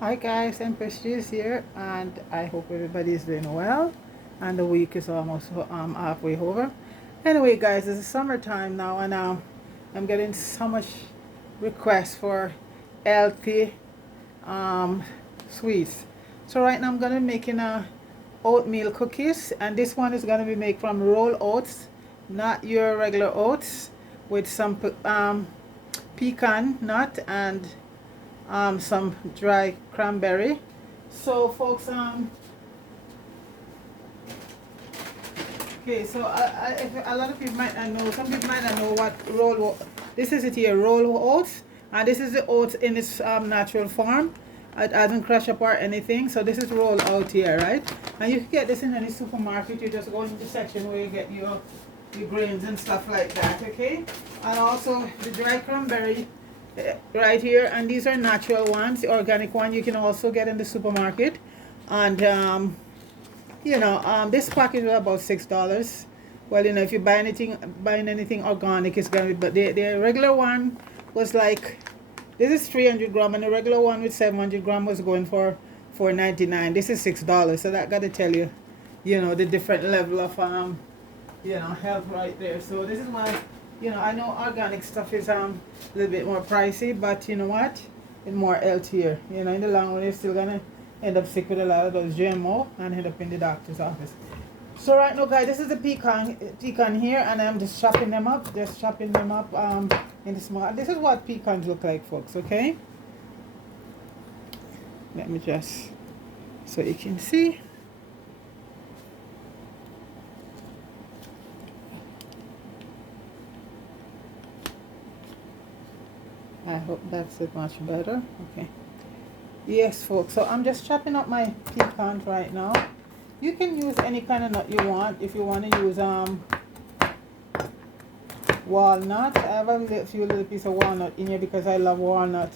Hi guys, Empress is here, and I hope everybody is doing well. And the week is almost halfway over. Anyway, guys, it's summertime now, and I'm getting so much requests for healthy um, sweets. So right now I'm gonna be making oatmeal cookies, and this one is gonna be made from rolled oats, not your regular oats, with some pecan nut and some dry cranberry. So, folks, okay, so if a lot of people might not know, some people might not know what this is it here, roll oats, and this is the oats in its natural form. It hasn't crushed up or anything, so this is rolled out here, right? And you can get this in any supermarket. You just go into the section where you get your grains and stuff like that, okay? And also the dry cranberry right here, and these are natural ones. The organic one you can also get in the supermarket, and this package was about $6. Well, if you buying anything organic, it's gonna be, but the regular one was like, this is 300 gram, and the regular one with 700 gram was going for $4.99. This is $6, so that gotta tell you, the different level of health right there. So this is why, I know organic stuff is a little bit more pricey, but you know what? It's more healthier. In the long run, you're still gonna end up sick with a lot of those GMO and end up in the doctor's office. So right now, guys, this is the pecan here, and I'm just chopping them up. In the small. This is what pecans look like, folks. Okay. Let me just so you can see. I hope that's it much better. Okay. Yes, folks. So I'm just chopping up my pecans right now. You can use any kind of nut you want. If you want to use walnut, I have a few little piece of walnut in here because I love walnut.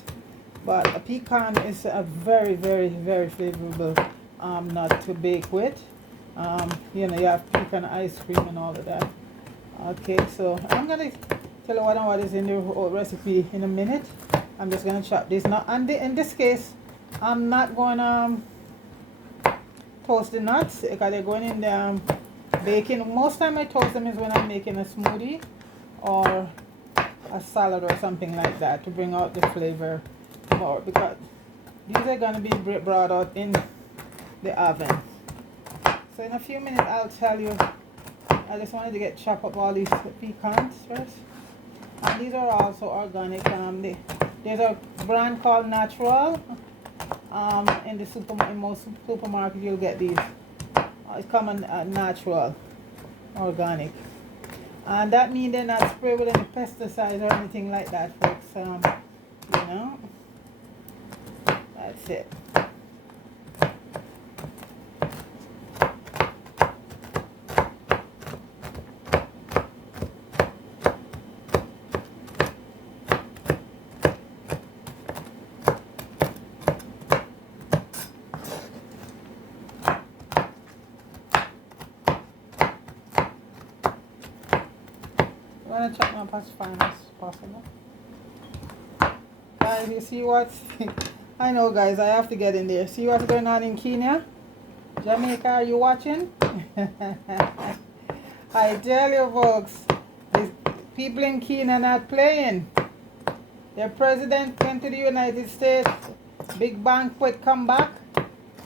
But a pecan is a very, very, very favorable nut to bake with. You have pecan ice cream and all of that. Okay, so I'm gonna tell you what is in the recipe in a minute. I'm just gonna chop this now, and in this case, I'm not gonna toast the nuts because they're going in the baking. Most time I toast them is when I'm making a smoothie or a salad or something like that to bring out the flavor more, because these are gonna be brought out in the oven. So in a few minutes I'll tell you. I just wanted to chop up all these pecans first. And these are also organic. There's a brand called Natural. In most supermarkets you'll get these. It's common natural, organic. And that means they're not sprayed with any pesticides or anything like that, folks. That's it. I'm gonna chop my as fine as possible. Guys, you see what's I know, guys, I have to get in there. See what's going on in Kenya? Jamaica, are you watching? I tell you, folks, these people in Kenya are not playing. Their president went to the United States, big banquet, come back,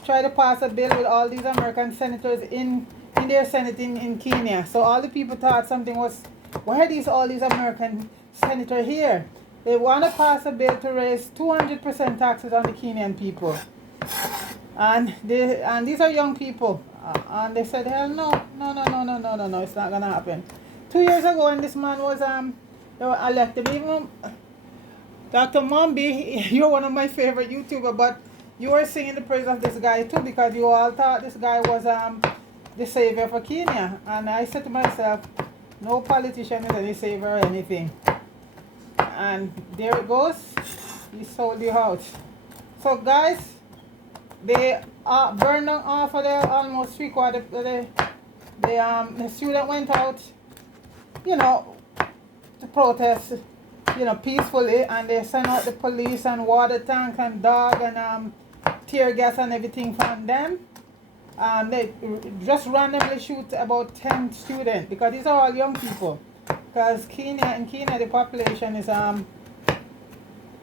try to pass a bill with all these American senators in their Senate in Kenya. So all the people thought something was, why are all these American senators here? They want to pass a bill to raise 200% taxes on the Kenyan people. And these are young people. And they said, hell no, it's not going to happen. 2 years ago when this man was they were elected, even Dr. Mombi, you're one of my favorite YouTubers, but you were singing the praise of this guy too, because you all thought this guy was the savior for Kenya. And I said to myself, no politician is any savior or anything. And there it goes. He sold the house. So guys, they burned down off of the almost 3/4. The student went out, to protest, peacefully, and they sent out the police and water tank and dog and tear gas and everything from them. They just randomly shoot about 10 students because these are all young people. Because in Kenya the population is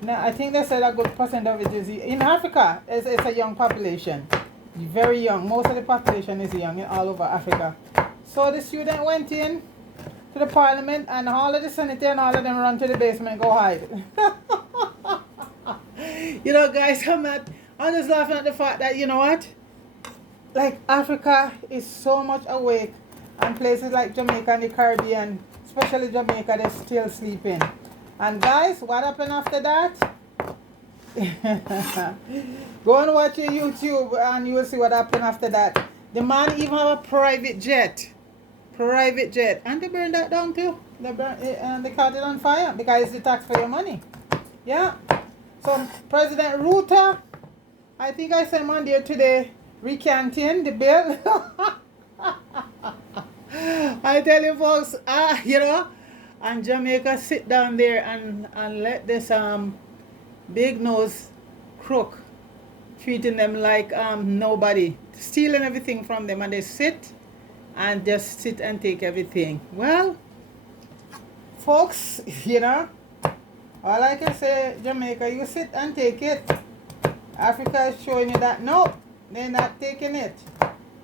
no, I think they said a good percent of it is in Africa. It's a young population, very young. Most of the population is young in all over Africa. So the student went in to the parliament, and all of the senators and all of them run to the basement and go hide. You know, guys, I'm just laughing at the fact that, you know what? Like, Africa is so much awake, and places like Jamaica and the Caribbean, especially Jamaica, they're still sleeping. And guys, what happened after that? Go and watch your YouTube and you will see what happened after that. The man even have a private jet. Private jet. And they burned that down too. They caught it on fire because it's the taxpayer money. Yeah. So President Ruto, I think I said on there today, recanting the bill. I tell you folks, you know, and Jamaica sit down there and let this big nose crook treating them like nobody, stealing everything from them, and they sit and just sit and take everything. Well, folks, you know, all I can say, Jamaica, you sit and take it. Africa is showing you that no, they're not taking it.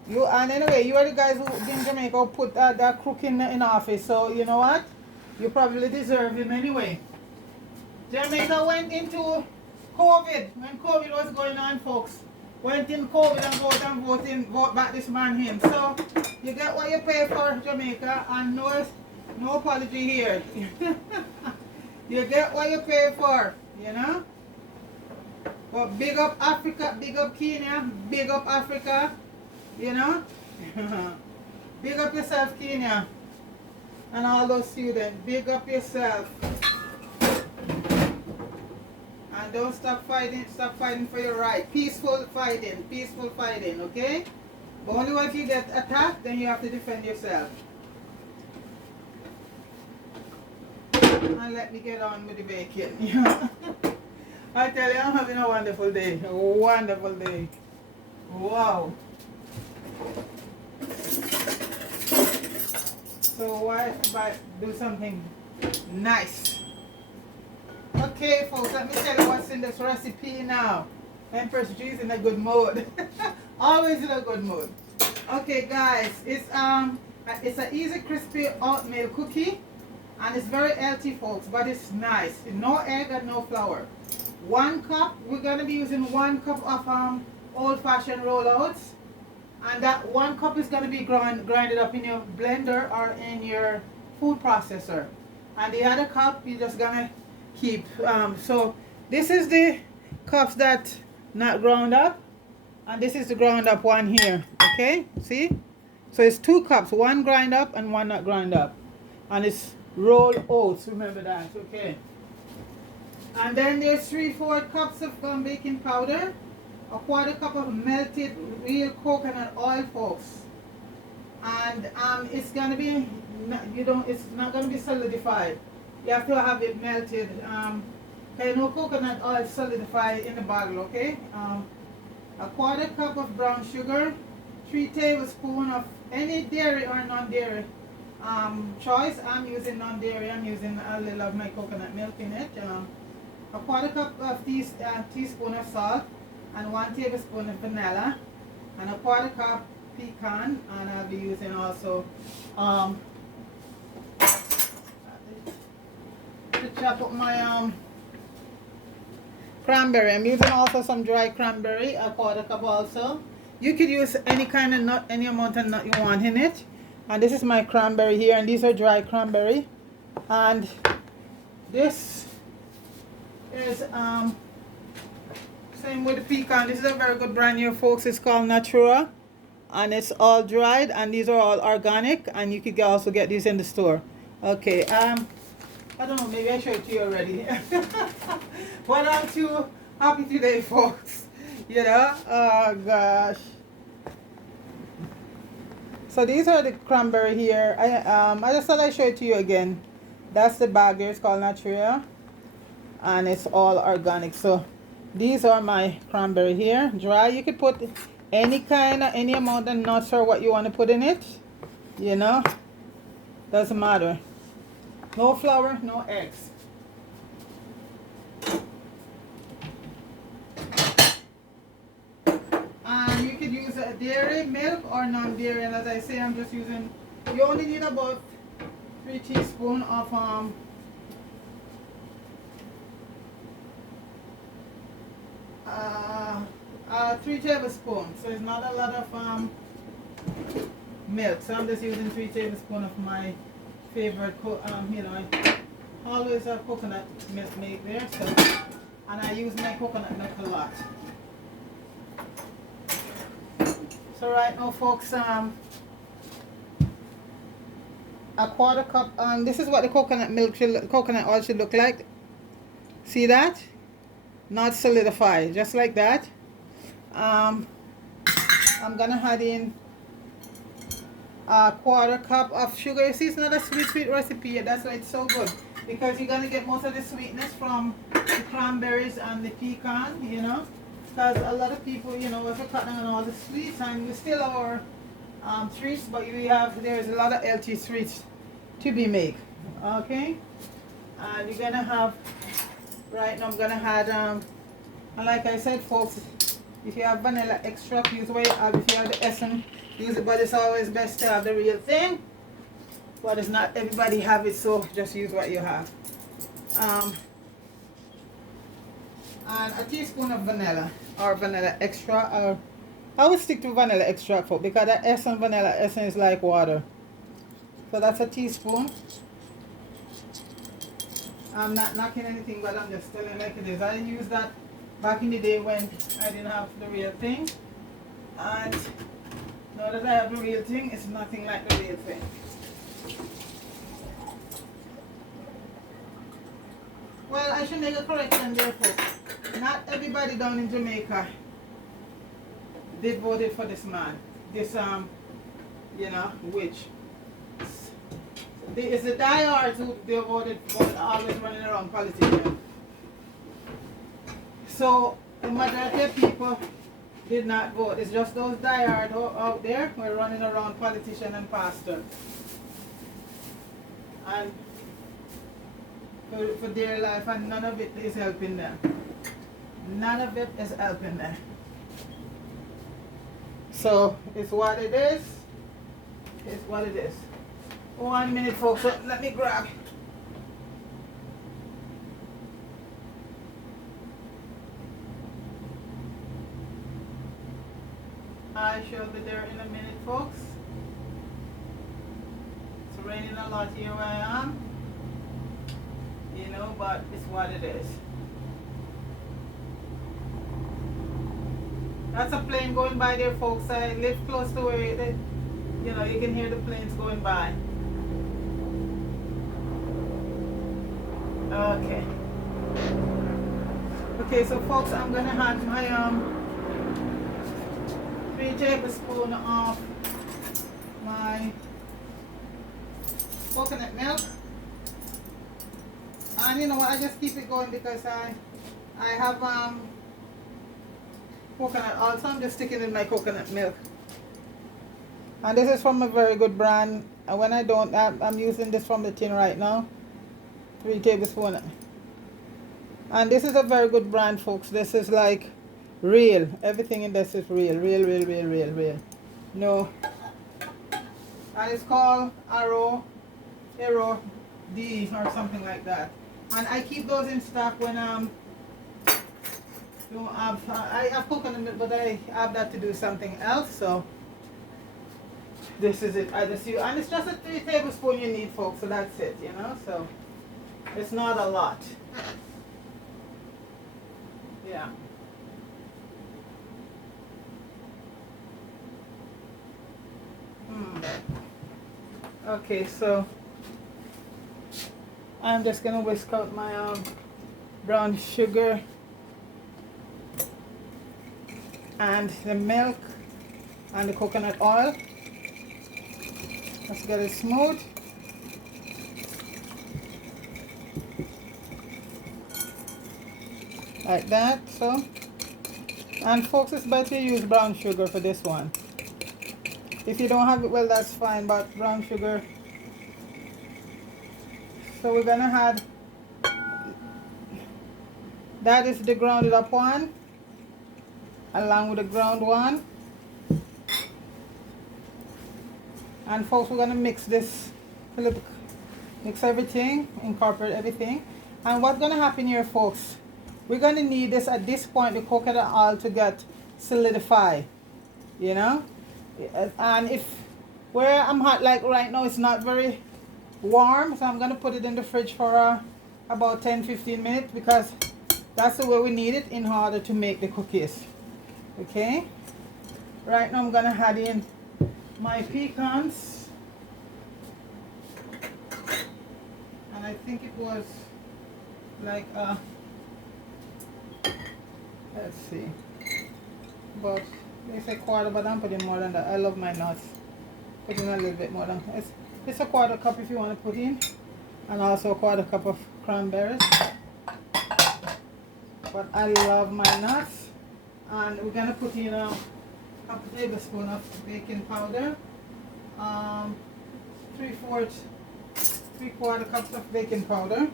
You, and anyway, you are the guys who in Jamaica who put that crook in office, so you know what? You probably deserve him anyway. Jamaica went into COVID when COVID was going on, folks. Went in COVID and vote back this man in. So you get what you pay for, Jamaica, and no apology here. You get what you pay for, you know. But big up Africa, big up Kenya, big up Africa, you know. Big up yourself, Kenya. And all those students, big up yourself. And don't stop fighting for your right. Peaceful fighting, okay? But only if you get attacked, then you have to defend yourself. And let me get on with the bacon. I tell you, I'm having a wonderful day. A wonderful day. Wow. So why do something nice? Okay, folks, let me tell you what's in this recipe now. Empress G is in a good mood. Always in a good mood. Okay, guys, it's an easy crispy oatmeal cookie, and it's very healthy, folks, but it's nice. No egg and no flour. 1 cup. We're gonna be using 1 cup of old-fashioned rollouts. And that 1 cup is going to be grinded up in your blender or in your food processor. And the other cup you're just going to keep. So this is the cups that not ground up. And this is the ground up one here. Okay? See? So it's 2 cups. 1 grind up and 1 not grind up. And it's rolled oats. Remember that. Okay? And then there's 3/4 cups of baking powder. 1/4 cup of melted real coconut oil, folks, and it's gonna be it's not gonna be solidified. You have to have it melted. Okay, no coconut oil solidified in the bottle. Okay. 1/4 cup of brown sugar, 3 tablespoons of any dairy or non-dairy choice. I'm using non-dairy. I'm using a little of my coconut milk in it. 1/4 cup of teaspoon of salt, and 1 tablespoon of vanilla, and 1/4 cup pecan, and I'll be using also to chop up my cranberry. I'm using also some dry cranberry, 1/4 cup also. You could use any kind of nut, any amount of nut you want in it. And this is my cranberry here, and these are dry cranberry. And this is same with the pecan. This is a very good brand here, folks. It's called Natura, and it's all dried, and these are all organic, and you could also get these in the store. Okay, I don't know, maybe I showed it to you already. But I'm too happy today, folks. You know, oh gosh. So these are the cranberry here. I just thought I'd show it to you again. That's the bag here. It's called Natura, and it's all organic. So These are my cranberry here, dry. You could put any amount of nuts or what you want to put in it. You know, doesn't matter. No flour, no eggs. And you could use a dairy, milk, or non-dairy. And as I say, I'm just using. You only need about 3 teaspoons of 3 tablespoons. So it's not a lot of milk. So I'm just using 3 tablespoons of my favorite. You know, I always have coconut milk made there. So, and I use my coconut milk a lot. So right now, folks, a quarter cup. This is what the coconut milk coconut oil should look like. See that? Not solidified, just like that. I'm gonna add in a quarter cup of sugar. You see, it's not a sweet recipe yet. That's why it's so good, because you're gonna get most of the sweetness from the cranberries and the pecan. You know, because a lot of people, you know, if we're cutting on all the sweets, and we still our treats, but there's a lot of healthy treats to be made. Okay, and you're gonna have. Right now I'm gonna add and like I said, folks, if you have vanilla extract, use what you have. If you have the essence, use it, but it's always best to have the real thing. But it's not everybody have it, so just use what you have. And a teaspoon of vanilla or vanilla extract, or I would stick to vanilla extract, folks, because the essence, vanilla essence, is like water. So that's a teaspoon. I'm not knocking anything, but I'm just telling like it is. I used that back in the day when I didn't have the real thing. And now that I have the real thing, it's nothing like the real thing. Well, I should make a correction there, folks. Not everybody down in Jamaica did voted for this man. This, you know, witch. It's the diehards who they voted for, always running around politicians. So the majority of people did not vote. It's just those diehards out there who are running around politician and pastor. And for their life, and none of it is helping them. None of it is helping them. So it's what it is. It's what it is. 1 minute, folks. So let me grab. I shall be there in a minute, folks. It's raining a lot here where I am. You know, but it's what it is. That's a plane going by there, folks. I live close to where it is. You know, you can hear the planes going by. Okay. Okay, so folks, I'm gonna add my 3 tablespoons of my coconut milk. And you know what, I just keep it going because I have coconut oil, so I'm just sticking in my coconut milk. And this is from a very good brand. And when I don't, I'm using this from the tin right now. 3 tablespoons. And this is a very good brand, folks. This is like real. Everything in this is real. Real. No. And it's called Arrow D or something like that. And I keep those in stock when don't have, I have coconut milk, but I have that to do something else. So this is it. I just use, and it's just a 3 tablespoons you need, folks. So that's it, you know. So it's not a lot. Yeah. Okay, so I'm just gonna whisk out my brown sugar and the milk and the coconut oil. Let's get it smooth. like that. So, and folks, it's better to use brown sugar for this one. If you don't have it, well, that's fine, but brown sugar. So we're gonna add, that is the grounded up one, along with the ground one. And folks, we're gonna mix this, mix everything, incorporate everything. And what's gonna happen here, folks, we're gonna need this at this point, the coconut oil, to get solidified, you know. And if where I'm hot, like right now, it's not very warm, so I'm gonna put it in the fridge for about 10-15 minutes, because that's the way we need it in order to make the cookies. Okay, right now I'm gonna add in my pecans, and I think it was like let's see, but they say quarter, but I'm putting more than that. I love my nuts. Put in a little bit more than it's a quarter cup if you want to put in, and also a quarter cup of cranberries. But I love my nuts, and we're gonna put in a tablespoon of baking powder, 3/4 cups of baking powder,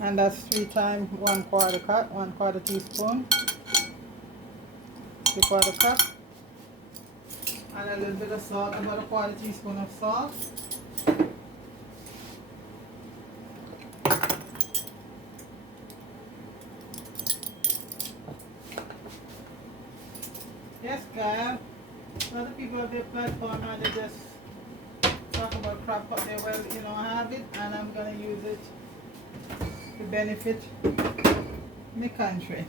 and that's 3 times 1/4 cup, 1/4 teaspoon, 3/4 cup, and a little bit of salt, about a 1/4 teaspoon of salt. Yes, guys. A lot of people have their platform and they just talk about crap, but they well, you know, have it, and I'm gonna use it to benefit my country.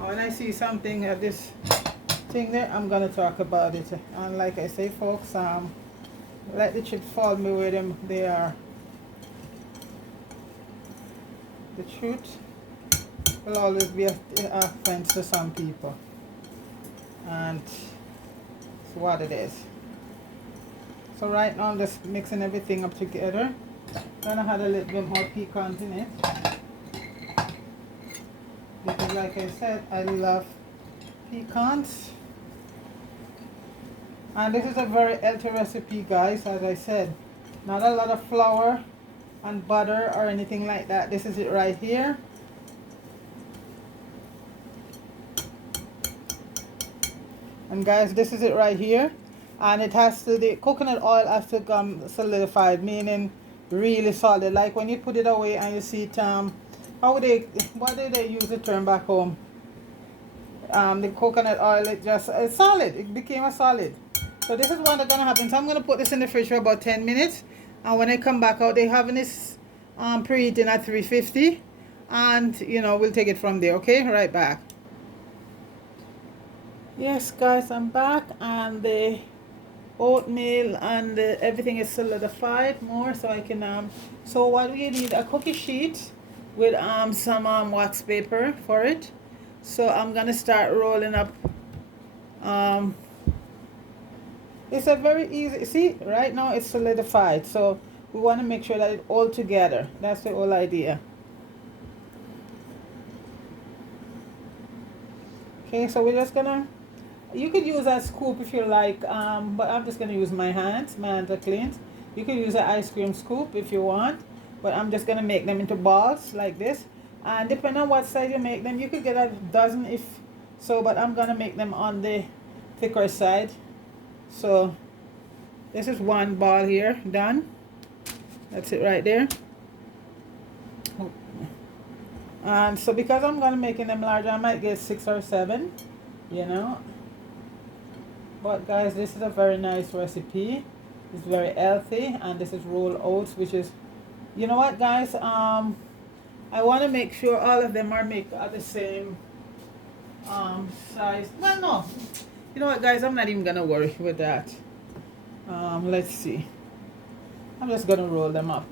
When I see something at this thing there, I'm gonna talk about it. And like I say, folks, let the chips fall me where they are. The truth will always be an offense to some people, and it's what it is. So right now I'm just mixing everything up together. Gonna add a little bit more pecans in it, because like I said, I love pecans. And this is a very healthy recipe, guys. As I said, not a lot of flour and butter or anything like that. This is it right here. And guys, this is it right here. And it has to, the coconut oil has to come solidified, meaning really solid. Like when you put it away and you see it, what do they use the term back home? The coconut oil, it's solid. It became a solid. So this is what's gonna happen. So I'm gonna put this in the fridge for about 10 minutes. And when I come back out, they having this preheating at 350. And you know, we'll take it from there, okay? Right back. Yes, guys, I'm back, and the oatmeal and everything is solidified more, so I can so what we need, a cookie sheet with some wax paper for it. So I'm gonna start rolling up. It's a very easy, see, right now it's solidified, so we want to make sure that it's all together. That's the whole idea. Okay, so we're just gonna, you could use a scoop if you like, but I'm just gonna use my hands. My hands are clean. You could use an ice cream scoop if you want, but I'm just gonna make them into balls like this. And depending on what size you make them, you could get a dozen if so, but I'm gonna make them on the thicker side. So this is one ball here done. That's it right there. And so because I'm gonna making them larger, I might get 6 or 7, you know. But guys, this is a very nice recipe. It's very healthy, and this is rolled oats, which is, you know what, guys, I want to make sure all of them are made at the same size. Well, no, you know what, guys, I'm not even gonna worry with that. Let's see, I'm just gonna roll them up,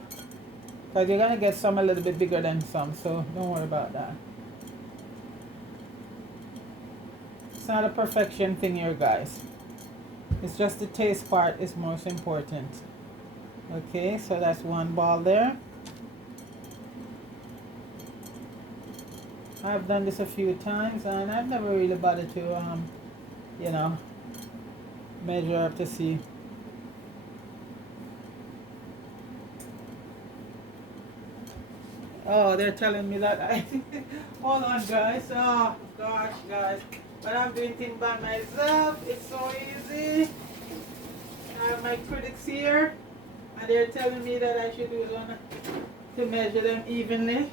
because you're gonna get some a little bit bigger than some, so don't worry about that. It's not a perfection thing here, guys. It's just the taste part is most important. Okay, so that's one ball there. I've done this a few times and I've never really bothered to you know, measure up to see. Oh, they're telling me that I hold on guys. Oh gosh guys. But I'm doing things by myself. It's so easy. I have my critics here and they're telling me that I should use one to measure them evenly.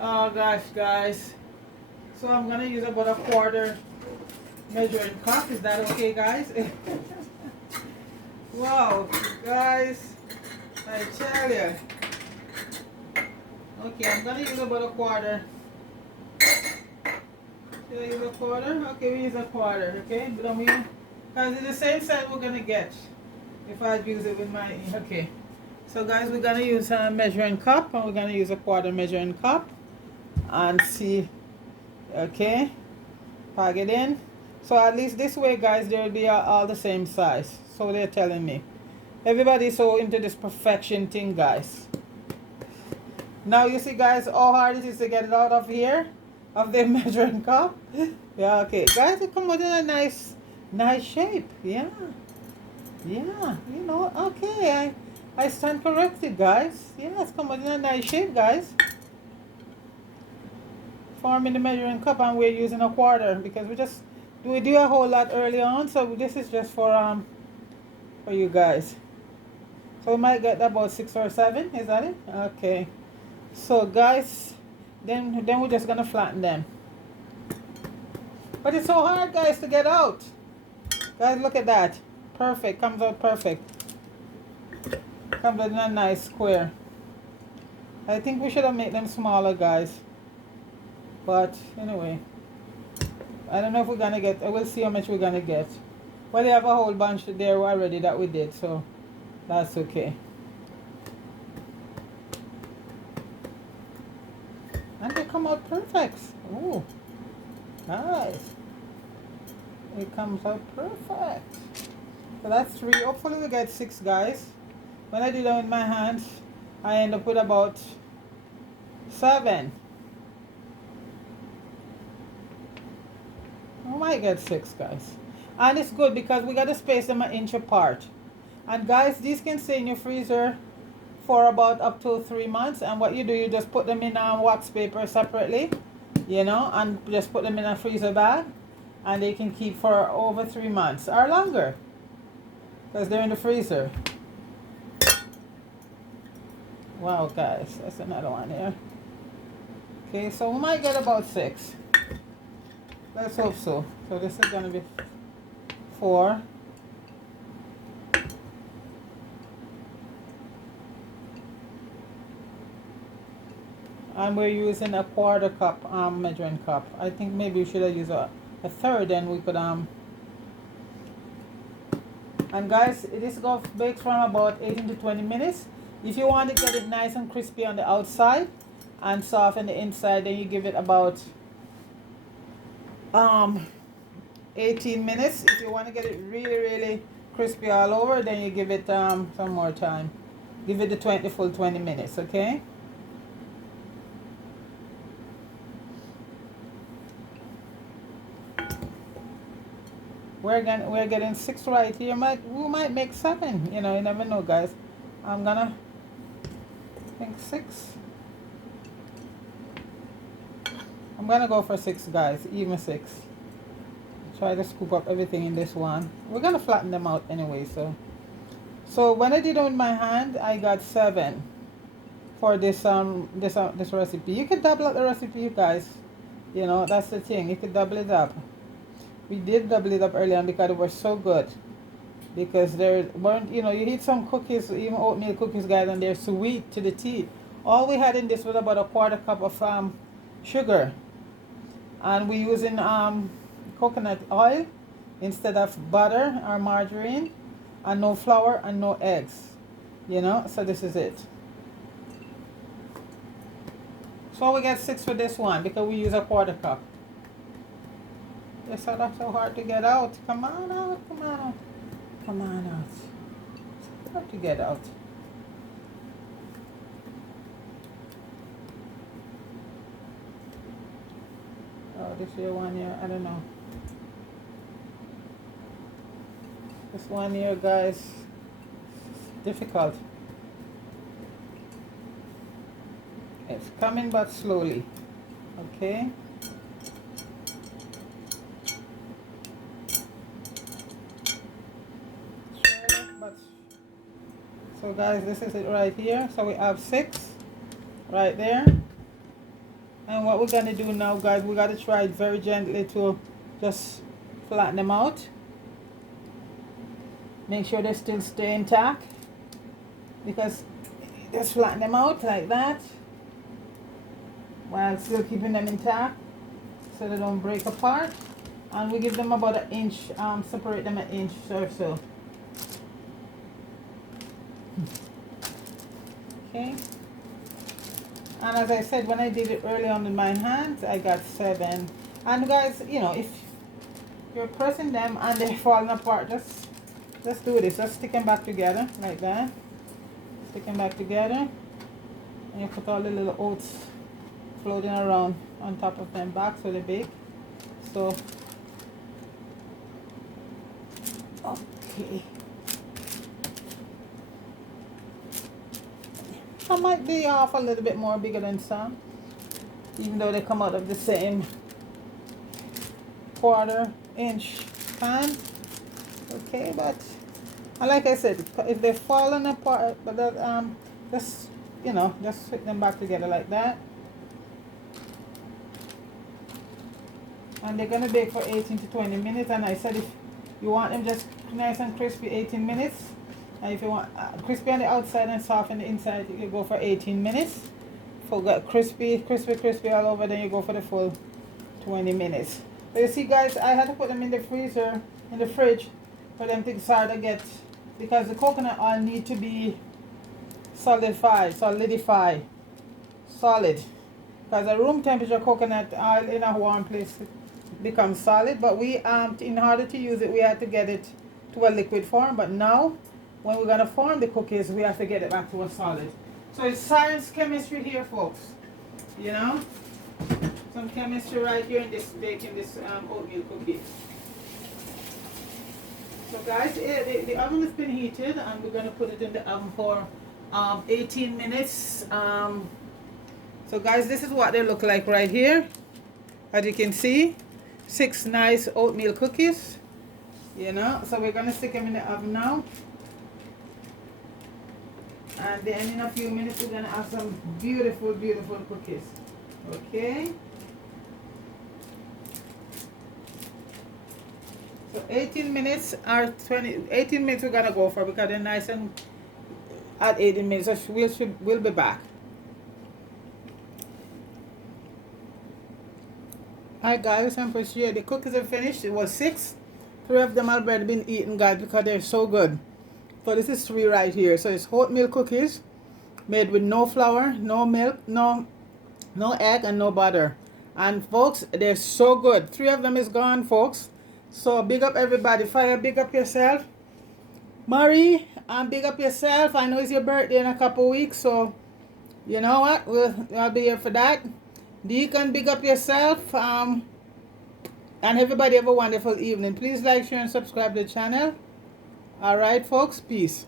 Oh gosh guys. So I'm gonna use about a quarter measuring cup. Is that okay guys? Wow guys, I tell you. Okay, I'm gonna use about a quarter. Should I use a quarter? Okay, we use a quarter, okay? But I'm using, because it's the same size we're gonna get if I use it with my, okay. So guys, we're gonna use a measuring cup and we're gonna use a quarter measuring cup and see, okay? Plug it in. So at least this way guys, there will be all the same size. So they're telling me. Everybody's so into this perfection thing guys. Now you see guys how hard it is to get it out of here, of the measuring cup. Yeah, okay. Guys, it come out in a nice shape. Yeah. Yeah, you know, okay. I stand corrected guys. Yeah, it's come out in a nice shape guys. Forming the measuring cup and we're using a quarter because we do a whole lot early on, so this is just for you guys. So we might get about 6 or 7, is that it? Okay. So guys, then we're just gonna flatten them. But it's so hard guys to get out. Guys, look at that. Perfect, comes out perfect. Comes out in a nice square. I think we should have made them smaller guys. But anyway, I don't know if we're gonna get, we'll see how much we're gonna get. Well, they have a whole bunch there already that we did, so that's okay. And they come out perfect. Ooh, nice. It comes out perfect. So that's 3. Hopefully we get 6 guys. When I do that with my hands, I end up with about 7. I might get 6 guys. And it's good because we got to space them an inch apart. And guys, these can stay in your freezer for about up to 3 months. And what you do, you just put them in wax paper separately, you know, and just put them in a freezer bag. And they can keep for over 3 months or longer because they're in the freezer. Wow guys, that's another one here. Okay, so we might get about 6. Let's hope so. So this is gonna be 4. And we're using a quarter cup measuring cup. I think maybe we should have used a third, and we could and guys, this bakes from about 18 to 20 minutes. If you want to get it nice and crispy on the outside and soft on the inside, then you give it about 18 minutes. If you want to get it really crispy all over, then you give it some more time. Give it the full 20 minutes, okay? We're getting 6 right here. We might make 7. You know, you never know, guys. I'm gonna think 6. I'm gonna go for 6, guys. Even 6. Try to scoop up everything in this one. We're gonna flatten them out anyway. So when I did it with my hand, I got 7 for this recipe. You could double up the recipe, you guys. You know, that's the thing. You could double it up. We did double it up early on because it was so good. Because there weren't, you know, you eat some cookies, even oatmeal cookies, guys, and they're sweet to the teeth. All we had in this was about a quarter cup of sugar. And we're using coconut oil instead of butter or margarine. And no flour and no eggs. You know, so this is it. So we get 6 for this one because we use a quarter cup. That's so hard to get out. Come on out, come on out. Come on out. It's hard to get out. Or this year, 1 year, I don't know. This 1 year, guys, difficult. It's coming but slowly. Okay. But so guys, this is it right here. So we have 6 right there. And what we're gonna do now, guys, we gotta try it very gently to just flatten them out. Make sure they still stay intact, because just flatten them out like that while still keeping them intact so they don't break apart. And we give them about an inch, separate them an inch or so. Okay. And as I said, when I did it early on in my hands, I got 7. And guys, you know, if you're pressing them and they're falling apart, just do this. Just stick them back together like that. Stick them back together. And you put all the little oats floating around on top of them back so they bake. So, okay. I might be off a little bit more bigger than some, even though they come out of the same 1/4 inch pan. Okay, but like I said, if they're falling apart, but just, you know, just fit them back together like that. And they're gonna bake for 18 to 20 minutes. And I said if you want them just nice and crispy, 18 minutes. And if you want crispy on the outside and soft on the inside, you go for 18 minutes. For crispy all over, then you go for the full 20 minutes. But you see, guys, I had to put them in the freezer, in the fridge, for them to start to get, because the coconut oil need to be solidify, solid. Because a room temperature coconut oil in a warm place becomes solid. But we, in order to use it, we had to get it to a liquid form. But now, when we're gonna form the cookies, we have to get it back to a solid. So it's science, chemistry here, folks. You know, some chemistry right here in this baking this oatmeal cookie. So guys, the oven has been heated, and we're gonna put it in the oven for 18 minutes. So guys, this is what they look like right here. As you can see, 6 nice oatmeal cookies. You know, so we're gonna stick them in the oven now. And then in a few minutes we're gonna have some beautiful, beautiful cookies. Okay. So 18 minutes or 18 minutes we're gonna go for, because they're nice and at 18 minutes. So we'll be back. Hi guys, I'm Preheat. The cookies are finished. It was 6. 3 of them already been eaten, guys, because they're so good. So this is 3 right here. So it's oatmeal cookies made with no flour, no milk, no egg, and no butter. And folks, they're so good. 3 of them is gone, folks. So big up everybody. Fire, big up yourself. Marie, big up yourself. I know it's your birthday in a couple weeks, so you know what? I'll be here for that. Deacon, big up yourself. And everybody have a wonderful evening. Please like, share, and subscribe to the channel. Alright, folks. Peace.